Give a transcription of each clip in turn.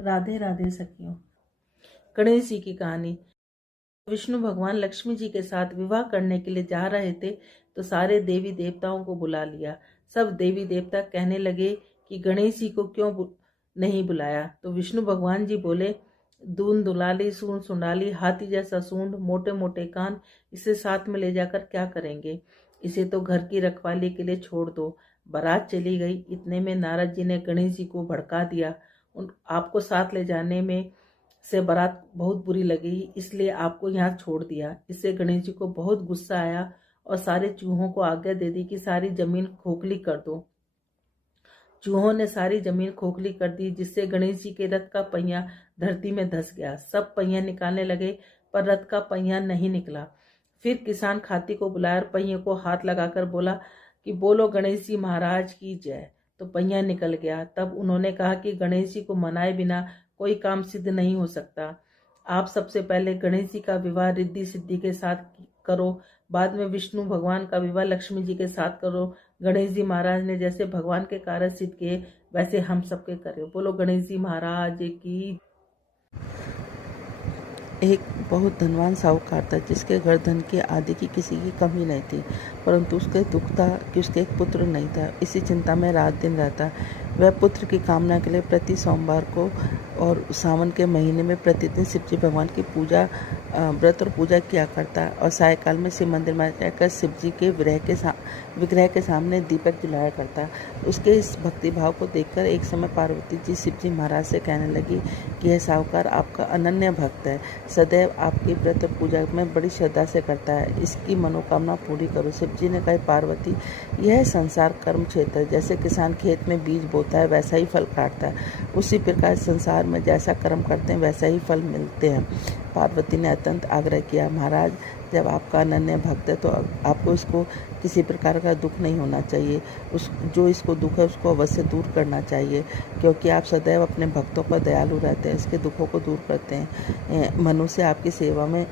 राधे राधे सखियों। गणेश जी की कहानी। विष्णु भगवान लक्ष्मी जी के साथ विवाह करने के लिए जा रहे थे तो सारे देवी देवताओं को बुला लिया। सब देवी देवता कहने लगे कि गणेश जी को क्यों नहीं बुलाया। तो विष्णु भगवान जी बोले, दून दुलाली, सूंड सुंडाली, हाथी जैसा सूंड, मोटे मोटे कान, इसे साथ में ले जाकर क्या करेंगे। इसे तो घर की रखवाली के लिए छोड़ दो। बारात चली गई। इतने में नारद जी ने गणेश जी को भड़का दिया। आपको साथ ले जाने में से बारात बहुत बुरी लगी, इसलिए आपको यहाँ छोड़ दिया। इससे गणेश जी को बहुत गुस्सा आया और सारे चूहों को आज्ञा दे दी कि सारी जमीन खोखली कर दो। चूहों ने सारी जमीन खोखली कर दी, जिससे गणेश जी के रथ का पहिया धरती में धंस गया। सब पहिया निकालने लगे पर रथ का पहिया नहीं निकला। फिर किसान खाती को बुलाया और पहिए को हाथ लगाकर बोला कि बोलो गणेश जी महाराज की जय। तो पहिया निकल गया। तब उन्होंने कहा कि गणेश जी को मनाए बिना कोई काम सिद्ध नहीं हो सकता। आप सबसे पहले गणेश जी का विवाह रिद्धि सिद्धि के साथ करो, बाद में विष्णु भगवान का विवाह लक्ष्मी जी के साथ करो। गणेश जी महाराज ने जैसे भगवान के कार्य सिद्ध किए वैसे हम सबके करें। बोलो गणेश जी महाराज की। एक बहुत धनवान साहूकार था जिसके घर धन की आदि की किसी की कमी नहीं थी, परंतु उसके दुख था कि उसके एक पुत्र नहीं था। इसी चिंता में रात दिन रहता। वह पुत्र की कामना के लिए प्रति सोमवार को और सावन के महीने में प्रतिदिन शिव जी भगवान की पूजा, व्रत और पूजा किया करता और सायकाल में शिव मंदिर में जाकर शिव जी के विग्रह के सामने दीपक जलाया करता। उसके इस भक्ति भाव को देखकर एक समय पार्वती जी शिव जी महाराज से कहने लगी कि यह साहूकार आपका अनन्य भक्त है, सदैव आपकी व्रत और पूजा में बड़ी श्रद्धा से करता है, इसकी मनोकामना पूरी करो। शिव जी ने कहा, पार्वती, यह संसार कर्म क्षेत्र है। जैसे किसान खेत में बीज बोता है वैसा ही फल काटता है, उसी प्रकार संसार में जैसा कर्म करते हैं वैसा ही फल मिलते हैं। पार्वती ने अत्यंत आग्रह किया, महाराज, जब आपका अनन्य भक्त है तो आपको इसको किसी प्रकार का दुख नहीं होना चाहिए। जो इसको दुख है उसको अवश्य दूर करना चाहिए, क्योंकि आप सदैव अपने भक्तों पर दयालु रहते हैं, इसके दुखों को दूर करते हैं। मनुष्य आपकी सेवा में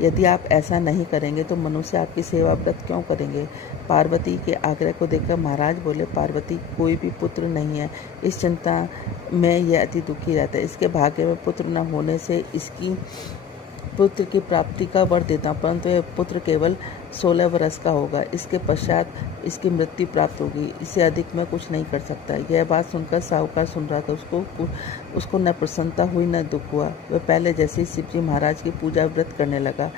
यदि आप ऐसा नहीं करेंगे तो मनुष्य आपकी सेवा व्रत क्यों करेंगे। पार्वती के आग्रह को देखकर महाराज बोले, पार्वती, कोई भी पुत्र नहीं है, इस चिंता में यह अति दुखी रहता है। इसके भाग्य में पुत्र न होने से इसकी पुत्र की प्राप्ति का वर देता हूँ, परंतु यह पुत्र केवल 16 वर्ष का होगा। इसके पश्चात इसकी मृत्यु प्राप्त होगी, इससे अधिक मैं कुछ नहीं कर सकता। यह बात सुनकर साहूकार सुन रहा था। उसको न प्रसन्नता हुई न दुख हुआ। वह पहले जैसे ही शिव जी महाराज की पूजा व्रत करने लगा।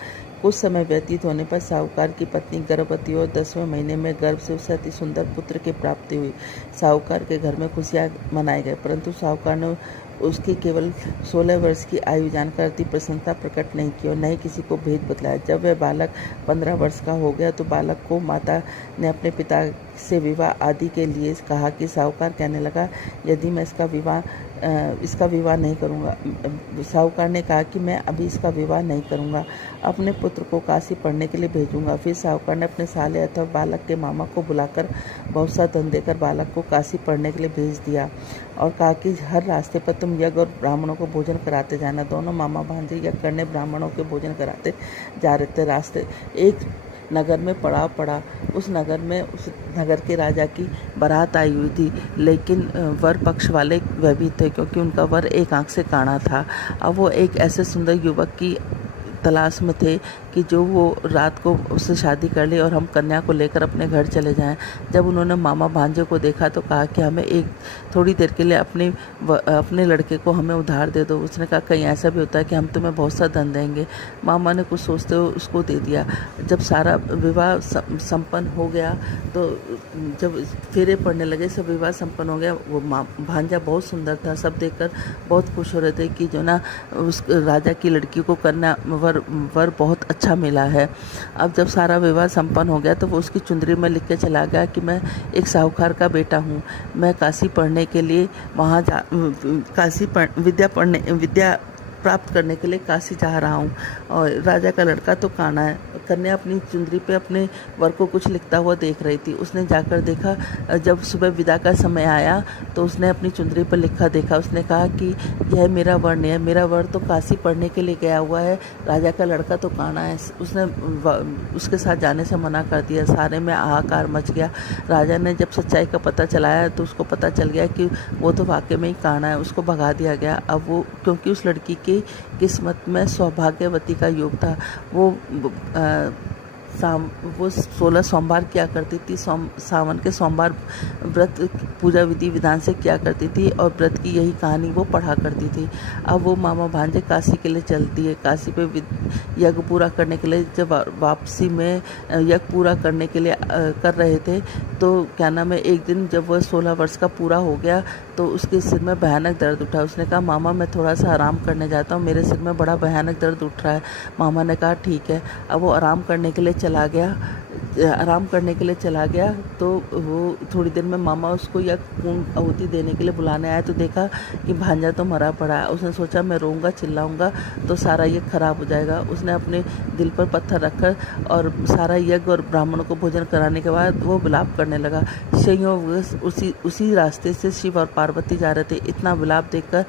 कुछ समय व्यतीत होने पर साहूकार की पत्नी गर्भवती और 10वें महीने में गर्भ से उसे अति सुंदर पुत्र की प्राप्ति हुई। साहूकार के घर में खुशियाँ मनाए गए, परंतु साहूकार ने उसकी केवल 16 वर्ष की आयु जानकर अति प्रसन्नता प्रकट नहीं की और न ही किसी को भेद बतलाया। जब वह बालक 15 वर्ष का हो गया तो बालक को माता ने अपने पिता से विवाह आदि के लिए कहा कि साहूकार कहने लगा, यदि मैं इसका विवाह नहीं करूंगा। साहूकार ने कहा कि मैं अभी इसका विवाह नहीं करूंगा, अपने पुत्र को काशी पढ़ने के लिए भेजूंगा। फिर साहूकार ने अपने साले अथवा बालक के मामा को बुलाकर बहुत सा धन देकर बालक को काशी पढ़ने के लिए भेज दिया और कहा कि हर रास्ते पर तुम यज्ञ और ब्राह्मणों को भोजन कराते जाना। दोनों मामा भांजे यज्ञ करने ब्राह्मणों के भोजन कराते जा रहे थे। रास्ते एक नगर में पड़ाव पड़ा। उस नगर के राजा की बारात आई हुई थी, लेकिन वर पक्ष वाले वह भी थे, क्योंकि उनका वर एक आंख से काना था। अब वो एक ऐसे सुंदर युवक की तलाश में थे कि जो वो रात को उससे शादी कर ले और हम कन्या को लेकर अपने घर चले जाएं। जब उन्होंने मामा भांजे को देखा तो कहा कि हमें एक थोड़ी देर के लिए अपने लड़के को हमें उधार दे दो। उसने कहा, कहीं ऐसा भी होता है कि हम तुम्हें बहुत सा धन देंगे। मामा ने कुछ सोचते हुए उसको दे दिया। जब सारा विवाह संपन्न हो गया तो जब फेरे पड़ने लगे, सब विवाह संपन्न हो गया। वो भांजा बहुत सुंदर था, सब देखकर बहुत खुश हो रहे थे कि जो ना उस राजा की लड़की को कन्या वर बहुत अच्छा मिला है। अब जब सारा विवाह संपन्न हो गया तो वो उसकी चुंदरी में लिख के चला गया कि मैं एक साहूकार का बेटा हूँ, मैं काशी पढ़ने के लिए वहाँ विद्या प्राप्त करने के लिए काशी जा रहा हूँ। और राजा का लड़का तो काना है। कन्या अपनी चुंदरी पे अपने वर को कुछ लिखता हुआ देख रही थी। उसने जाकर देखा, जब सुबह विदा का समय आया तो उसने अपनी चुंदरी पर लिखा देखा। उसने कहा कि यह मेरा वर है, मेरा वर तो काशी पढ़ने के लिए गया हुआ है, राजा का लड़का तो काना है। उसने उसके साथ जाने से मना कर दिया। सारे में हाहाकार मच गया। राजा ने जब सच्चाई का पता चलाया तो उसको पता चल गया कि वो तो वाकई में ही काना है। उसको भगा दिया गया। अब वो, क्योंकि उस लड़की की किस्मत में सौभाग्यवती का योग था, वो 16 सोमवार किया करती थी। सावन के सोमवार व्रत पूजा विधि विधान से किया करती थी और व्रत की यही कहानी वो पढ़ा करती थी। अब वो मामा भांजे काशी के लिए चलती है। काशी पे यज्ञ पूरा करने के लिए जब वापसी में यज्ञ पूरा करने के लिए कर रहे थे तो क्या नाम है, एक दिन जब वह 16 वर्ष का पूरा हो गया तो उसके सिर में भयानक दर्द उठा। उसने कहा, मामा मैं थोड़ा सा आराम करने जाता हूँ, मेरे सिर में बड़ा भयानक दर्द उठ रहा है। मामा ने कहा ठीक है। अब वो आराम करने के लिए चला गया तो वो थोड़ी देर में मामा उसको या पूर्ण आहुति देने के लिए बुलाने आया तो देखा कि भांजा तो मरा पड़ा है। उसने सोचा मैं रोऊंगा चिल्लाऊंगा तो सारा यज्ञ खराब हो जाएगा। उसने अपने दिल पर पत्थर रखकर और सारा यज्ञ और ब्राह्मणों को भोजन कराने के बाद वो विलाप करने लगा। संयोग उसी रास्ते से शिव और पार्वती जा रहे थे। इतना विलाप देखकर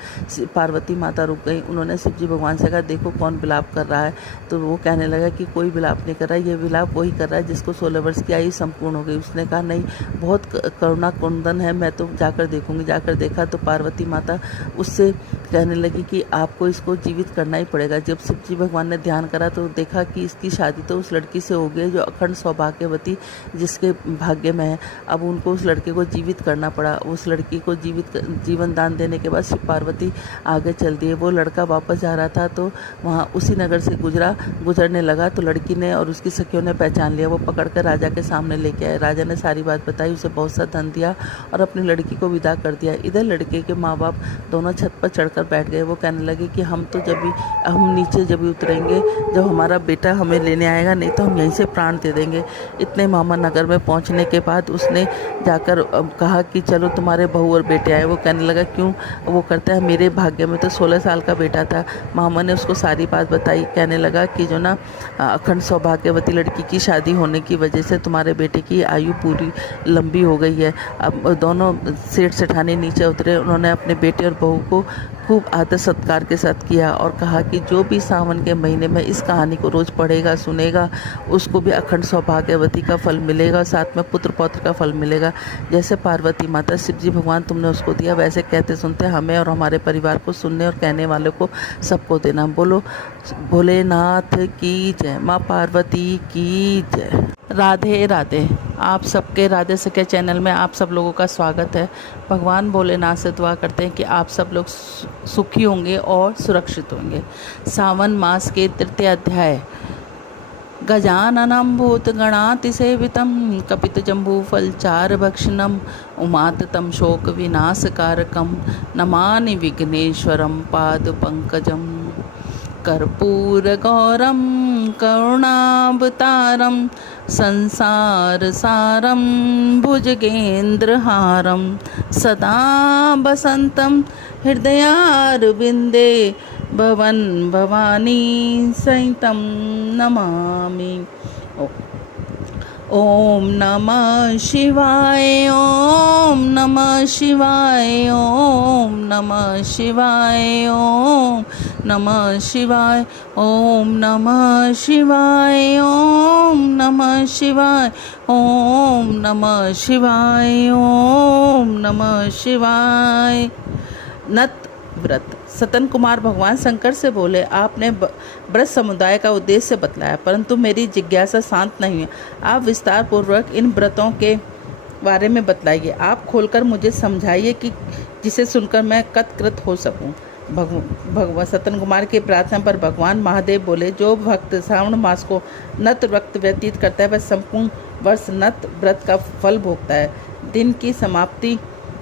पार्वती माता रुक गई। उन्होंने शिव जी भगवान से कहा, देखो कौन विलाप कर रहा है। तो वो कहने लगा कि कोई विलाप नहीं कर रहा है, ये विलाप वही कर रहा है जिसको 16 वर्ष की आयु संपूर्ण हो गई। उसने कहा, नहीं बहुत करुणा कुंदन है, मैं तो जाकर देखूंगी। जाकर देखा तो पार्वती माता उससे कहने लगी कि आपको इसको जीवित करना ही पड़ेगा। जब शिव जी भगवान ने ध्यान करा तो देखा कि इसकी शादी तो उस लड़की से हो गई जो अखंड सौभाग्यवती जिसके भाग्य में है। अब उनको उस लड़के को जीवित करना पड़ा। उस लड़की को जीवन दान देने के बाद शिव पार्वती आगे चल दिए। वो लड़का वापस जा रहा था तो वहाँ उसी नगर से गुजरने लगा तो लड़की ने और उसकी सखियों ने पहचान लिया। वो पकड़कर राजा के सामने लेके आए। राजा ने सारी बात बताई, उसे बहुत सा धन दिया और अपनी लड़की को विदा कर दिया। इधर लड़के के माँ बाप दोनों छत पर चढ़कर बैठ गए। वो कहने लगे कि हम नीचे जब भी उतरेंगे, जब हमारा बेटा हमें लेने आएगा, नहीं तो हम यहीं से प्राण दे देंगे। इतने मामा नगर में पहुंचने के बाद उसने जाकर कहा कि चलो तुम्हारे बहू और बेटे आए। वो कहने लगा क्यों? वो करता है मेरे भाग्य में तो 16 साल का बेटा था। मामा ने उसको सारी बात बताई। कहने लगा कि जो ना अखंड सौभाग्यवती लड़की की शादी होने की वजह से तुम्हारे बेटे की आयु पूरी लंबी हो गई है। अब दोनों सेठ सेठानी नीचे उतरे। उन्होंने अपने बेटे और बहू को खूब आदर सत्कार के साथ किया और कहा कि जो भी सावन के महीने में इस कहानी को रोज़ पढ़ेगा सुनेगा उसको भी अखंड सौभाग्यवती का फल मिलेगा, साथ में पुत्र पौत्र का फल मिलेगा। जैसे पार्वती माता शिव जी भगवान तुमने उसको दिया, वैसे कहते सुनते हमें और हमारे परिवार को सुनने और कहने वालों को सबको देना। बोलो भोलेनाथ की जय, माँ पार्वती की जय। राधे राधे। आप सबके राधे सखे चैनल में आप सब लोगों का स्वागत है। भगवान भोलेनाथ से दुआ करते हैं कि आप सब लोग सुखी होंगे और सुरक्षित होंगे। सावन मास के तृतीय अध्याय गजाननं भूतगणातिसेवितं कपितजम्बूफलचारुभक्षणं उमाततं शोकविनाशकारकं नमामि विघ्नेश्वरं पादपङ्कजम्। कर्पूरगौरं करुणावतारं संसारसारं भुजगेन्द्रहारं सदा वसन्तं हृदयारविन्दे भवन भवानी सहितं नमामि। ओम नमः शिवाय, ओम नमः शिवाय, ओम नमः शिवाय, ओम नमः शिवाय, ओम नमः शिवाय, ओम नमः शिवाय, ओम नमः शिवाय, ओम नमः शिवाय। नत व्रत। सतन कुमार भगवान शंकर से बोले, आपने व्रत समुदाय का उद्देश्य बतलाया, परंतु मेरी जिज्ञासा शांत नहीं है। आप विस्तार पूर्वक इन व्रतों के बारे में बतलाइए। आप खोलकर मुझे समझाइए कि जिसे सुनकर मैं कृत हो सकूं। भगवान सतन कुमार की प्रार्थना पर भगवान महादेव बोले, जो भक्त श्रावण मास को नत व्रत व्यतीत करता है वह संपूर्ण वर्ष नत व्रत का फल भोगता है। दिन की समाप्ति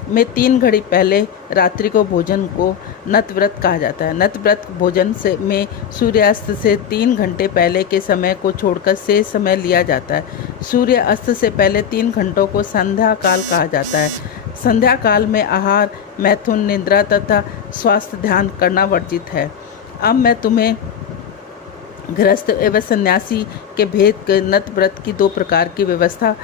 में 3 घड़ी पहले रात्रि को भोजन को नत व्रत कहा जाता है। नत व्रत भोजन से में सूर्यास्त से 3 घंटे पहले के समय को छोड़कर शेष समय लिया जाता है। सूर्य अस्त से पहले 3 घंटों को संध्या काल कहा जाता है। संध्या काल में आहार, मैथुन, निद्रा तथा स्वास्थ्य ध्यान करना वर्जित है। अब मैं तुम्हें गृहस्थ एवं सन्यासी के भेद के नत व्रत की 2 प्रकार की व्यवस्था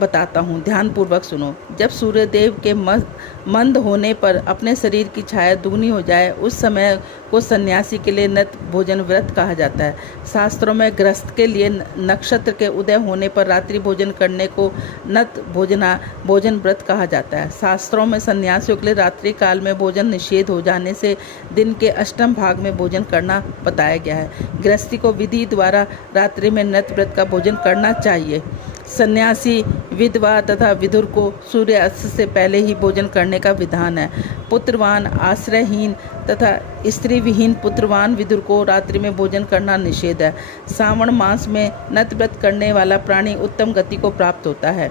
बताता हूँ, ध्यानपूर्वक सुनो। जब सूर्यदेव के मंद होने पर अपने शरीर की छाया दुगनी हो जाए, उस समय को सन्यासी के लिए नत भोजन व्रत कहा जाता है। शास्त्रों में गृहस्थ के लिए नक्षत्र के उदय होने पर रात्रि भोजन करने को नत भोजन व्रत कहा जाता है। शास्त्रों में सन्यासियों के लिए रात्रि काल में भोजन निषेध हो जाने से दिन के अष्टम भाग में भोजन करना बताया गया है। गृहस्थी को विधि द्वारा रात्रि में नत व्रत का भोजन करना चाहिए। सन्यासी, विधवा तथा विधुर को सूर्यास्त से पहले ही भोजन करने का विधान है। पुत्रवान, आश्रयहीन तथा स्त्री विहीन पुत्रवान विधुर को रात्रि में भोजन करना निषेध है। श्रावण मास में नत व्रत करने वाला प्राणी उत्तम गति को प्राप्त होता है।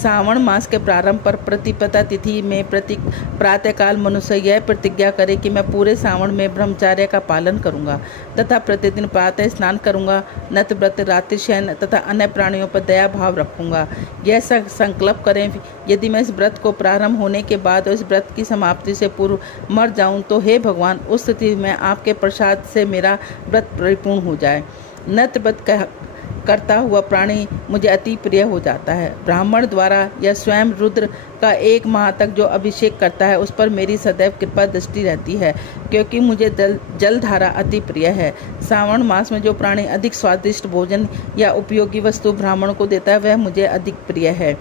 श्रावण मास के प्रारंभ पर प्रतिपदा तिथि में प्रातःकाल मनुष्य यह प्रतिज्ञा करे कि मैं पूरे श्रावण में ब्रह्मचर्य का पालन करूंगा तथा प्रतिदिन प्रातः स्नान करूंगा, नत व्रत, रात्रि शयन तथा अन्य प्राणियों पर दया भाव रखूंगा। यह संकल्प करें, यदि मैं इस व्रत को प्रारंभ होने के बाद और इस व्रत की समाप्ति से पूर्व मर जाऊं तो हे भगवान, उस स्थिति में आपके प्रसाद से मेरा व्रत परिपूर्ण हो जाए। नत व्रत करता हुआ प्राणी मुझे अति प्रिय हो जाता है। ब्राह्मण द्वारा या स्वयं रुद्र का 1 माह तक जो अभिषेक करता है उस पर मेरी सदैव कृपा दृष्टि रहती है, क्योंकि मुझे जलधारा अति प्रिय है। श्रावण मास में जो प्राणी अधिक स्वादिष्ट भोजन या उपयोगी वस्तु ब्राह्मण को देता है वह मुझे अधिक प्रिय है।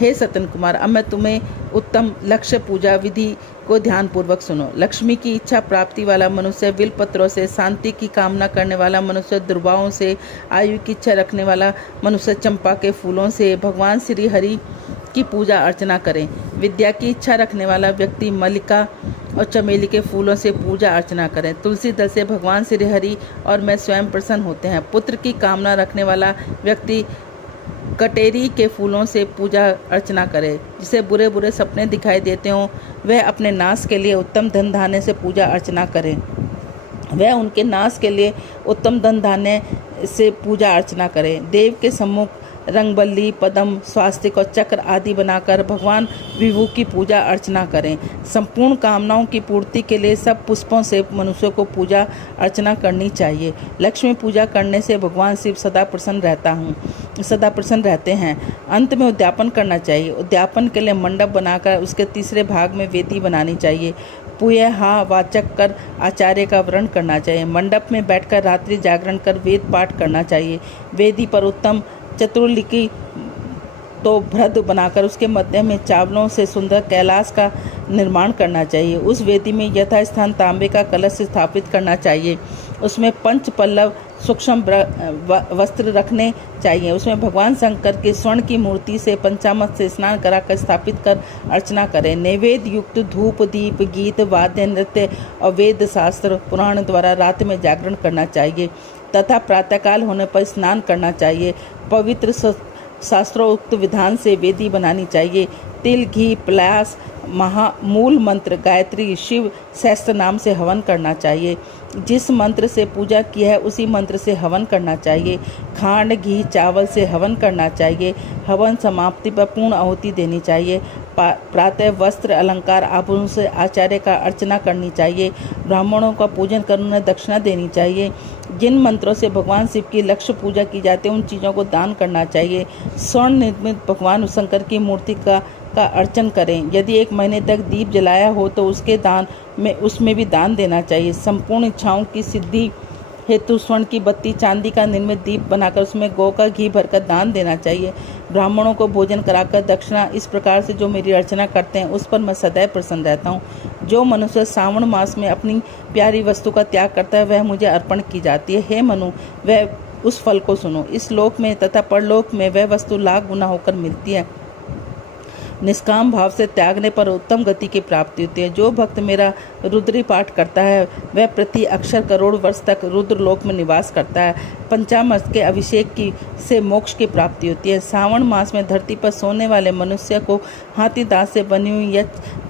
हे सतन कुमार, अब मैं तुम्हें उत्तम लक्ष्य पूजा विधि को ध्यानपूर्वक सुनो। लक्ष्मी की इच्छा प्राप्ति वाला मनुष्य बिलपत्रों से, शांति की कामना करने वाला मनुष्य दुर्बाओं से, आयु की इच्छा रखने वाला मनुष्य चंपा के फूलों से भगवान श्री हरि की पूजा अर्चना करें। विद्या की इच्छा रखने वाला व्यक्ति मल्लिका और चमेली के फूलों से पूजा अर्चना करें। तुलसी दल से भगवान श्री हरि और मैं स्वयं प्रसन्न होते हैं। पुत्र की कामना रखने वाला व्यक्ति कटेरी के फूलों से पूजा अर्चना करे। जिसे बुरे बुरे सपने दिखाई देते हों वह अपने नाश के लिए उत्तम धन धान्य से पूजा अर्चना करे। वह उनके नाश के लिए उत्तम धन धान्य से पूजा अर्चना करे। देव के सम्मुख रंगबल्ली, पद्म, स्वास्तिक और चक्र आदि बनाकर भगवान विभु की पूजा अर्चना करें। संपूर्ण कामनाओं की पूर्ति के लिए सब पुष्पों से मनुष्य को पूजा अर्चना करनी चाहिए। लक्ष्मी पूजा करने से भगवान शिव सदा प्रसन्न रहते हैं। अंत में उद्यापन करना चाहिए। उद्यापन के लिए मंडप बनाकर उसके तीसरे भाग में वेदी बनानी चाहिए। पुयहा वाचक कर आचार्य का वर्ण करना चाहिए। मंडप में बैठकर रात्रि जागरण कर वेद पाठ करना चाहिए। वेदी पर उत्तम चतुर्लिकी तो भ्रद बनाकर उसके मध्य में चावलों से सुंदर कैलाश का निर्माण करना चाहिए। उस वेदी में यथास्थान तांबे का कलश स्थापित करना चाहिए। उसमें 5 पल्लव सूक्ष्म वस्त्र रखने चाहिए। उसमें भगवान शंकर के स्वर्ण की मूर्ति से पंचामृत से स्नान कराकर स्थापित कर अर्चना करें। नैवेद्य युक्त धूप, दीप, गीत, वाद्य, नृत्य और वेद शास्त्र पुराण द्वारा रात में जागरण करना चाहिए तथा प्रातःकाल होने पर स्नान करना चाहिए। पवित्र शास्त्रोक्त विधान से वेदी बनानी चाहिए। तिल, घी, प्यास, मूल मंत्र, गायत्री, शिव सहस्त्र नाम से हवन करना चाहिए। जिस मंत्र से पूजा की है उसी मंत्र से हवन करना चाहिए। खांड, घी, चावल से हवन करना चाहिए। हवन समाप्ति पर पूर्ण आहुति देनी चाहिए। प्रातः वस्त्र, अलंकार, आभूषण से आचार्य का अर्चना करनी चाहिए। ब्राह्मणों का पूजन कर उन्हें दक्षिणा देनी चाहिए। जिन मंत्रों से भगवान शिव की लक्ष्य पूजा की जाती है उन चीज़ों को दान करना चाहिए। स्वर्ण निर्मित भगवान शंकर की मूर्ति का अर्चन करें। यदि 1 महीने तक दीप जलाया हो तो उसमें भी दान देना चाहिए। संपूर्ण इच्छाओं की सिद्धि हेतु स्वर्ण की बत्ती, चांदी का निर्मित दीप बनाकर उसमें गौ का घी भरकर दान देना चाहिए। ब्राह्मणों को भोजन कराकर दक्षिणा इस प्रकार से जो मेरी अर्चना करते हैं उस पर मैं सदैव प्रसन्न रहता हूँ। जो मनुष्य श्रावण मास में अपनी प्यारी वस्तु का त्याग करता है वह मुझे अर्पण की जाती है। हे मनु, वह उस फल को सुनो। इस लोक में तथा परलोक में वह वस्तु लाख गुना होकर मिलती है। निष्काम भाव से त्यागने पर उत्तम गति की प्राप्ति होती है। जो भक्त मेरा रुद्री पाठ करता है वह प्रति अक्षर करोड़ वर्ष तक रुद्र लोक में निवास करता है। पंचामृत के अभिषेक से मोक्ष की प्राप्ति होती है। श्रावण मास में धरती पर सोने वाले मनुष्य को हाथी दांत से बनी हुई या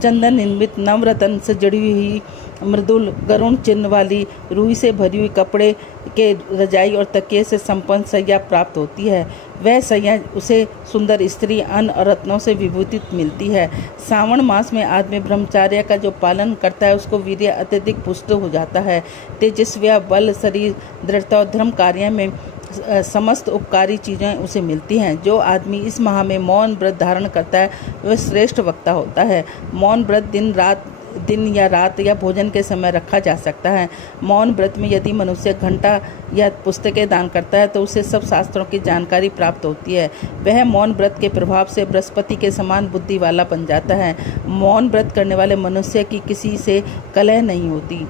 चंदन निर्मित नवरत्न से जड़ी हुई मृदुल गरुण चिन्ह वाली रुई से भरी हुई कपड़े के रजाई और तकिए से संपन्न सैया प्राप्त होती है। वह सैया उसे सुंदर स्त्री अन्न और रत्नों से विभूतित मिलती है। श्रावण मास में आदमी ब्रह्मचार्य का जो पालन करता है उसको वीर्य अत्यधिक पुष्ट हो जाता है। तेजस्वी बल, शरीर, दृढ़ता और धर्म कार्य में समस्त उपकारी चीज़ें उसे मिलती हैं। जो आदमी इस माह में मौन व्रत धारण करता है वह श्रेष्ठ वक्ता होता है। मौन व्रत दिन या रात या भोजन के समय रखा जा सकता है। मौन व्रत में यदि मनुष्य घंटा या पुस्तकें दान करता है तो उसे सब शास्त्रों की जानकारी प्राप्त होती है। वह मौन व्रत के प्रभाव से बृहस्पति के समान बुद्धि वाला बन जाता है। मौन व्रत करने वाले मनुष्य की किसी से कलह नहीं होती।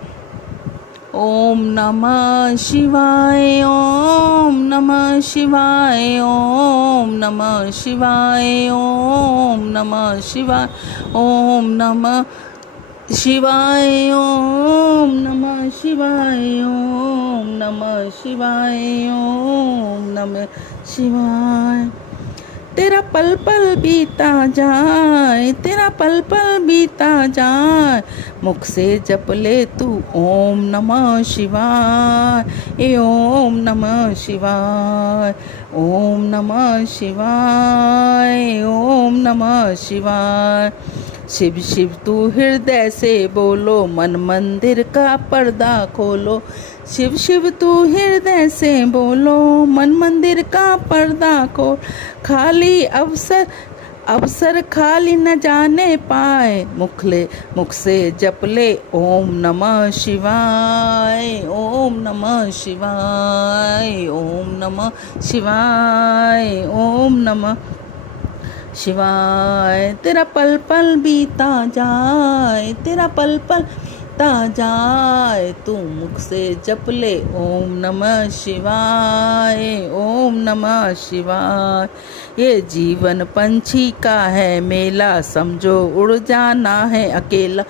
ओम नमः शिवाय, ओम नमः शिवाय, ओम नमः शिवाय, ओम नमः शिवाय, ओम नमः शिवाय, ओम नमः शिवाय, ओम नमः शिवाय, ओम नमः शिवाय। तेरा पल पल बीता जाए, तेरा पल पल बीता जाए, मुख से जप ले तू ओम नमः शिवाय, ओम नमः शिवाय, ओम नमः शिवाय, ओम नमः शिवाय। शिव शिव तू हृदय से बोलो, मन मंदिर का पर्दा खोलो। शिव शिव तू हृदय से बोलो, मन मंदिर का पर्दा खोल। खाली अवसर खाली न जाने पाए, मुख से जप ले ओम नमः शिवाय, ओम नमः शिवाय, ओम नमः शिवाय, ओम नमः शिवाय। तेरा पल पल बीता जाए, तेरा पल पल बीता जाए, तू मुख से जप ले ओम नमः शिवाय, ओम नमः शिवाय। ये जीवन पंछी का है मेला, समझो उड़ जाना है अकेला।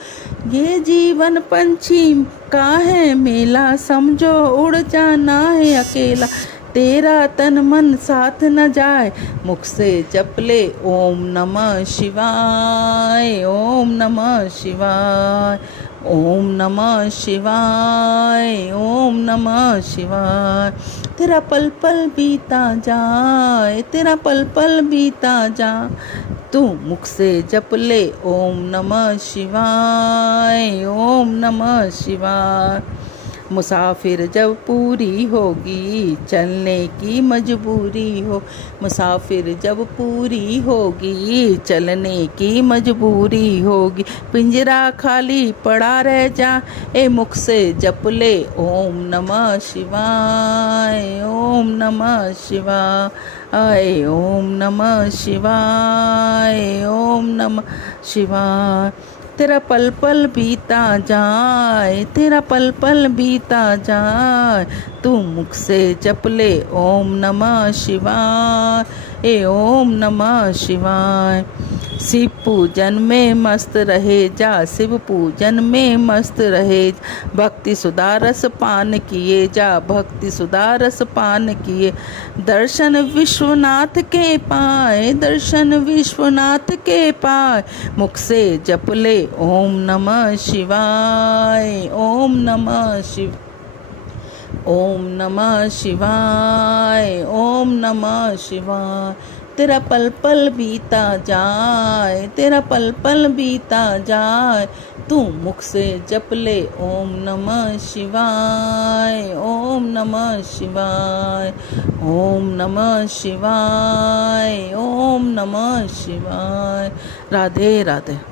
ये जीवन पंछी का है मेला, समझो उड़ जाना है अकेला। तेरा तन मन साथ न जाए, मुख से जप ले ओम नमः शिवाय, ओम नमः शिवाय, ओम नमः शिवाय, ओम नमः शिवाय। तेरा पल पल बीता जाए, तेरा पल पल बीता जाए, तू मुख से जप ले ओम नमः शिवाय, ओम नमः शिवाय। मुसाफिर जब पूरी होगी चलने की मजबूरी हो, मुसाफिर जब पूरी होगी चलने की मजबूरी होगी। पिंजरा खाली पड़ा रह जा, ए मुख से जप ले ओम नमः शिवाय, ओम नमः शिवाय, ओम नमः शिवाय, ओम नमः शिवाय। तेरा पल पल बीता जाए, तेरा पल पल बीता जाए, तू मुख से जप ले ओम नमः शिवाय, ओम नमः शिवाय। शिव पूजन में मस्त रहे जा, शिव पूजन में मस्त रहे, भक्ति सुधा रस पान किए जा, भक्ति सुधा रस पान किए। दर्शन विश्वनाथ के पाए, दर्शन विश्वनाथ के पाए, मुख से जप ले ओम नमः शिवाय, ओम नमः शिव, ओम नमः शिवाय, ओम नमः शिवाय। तेरा पल पल बीता जाए, तेरा पल पल बीता जाए, तू मुख से जप ले ओम नमः शिवाय, ओम नमः शिवाय, ओम नमः शिवाय, ओम नमः शिवाय। राधे राधे।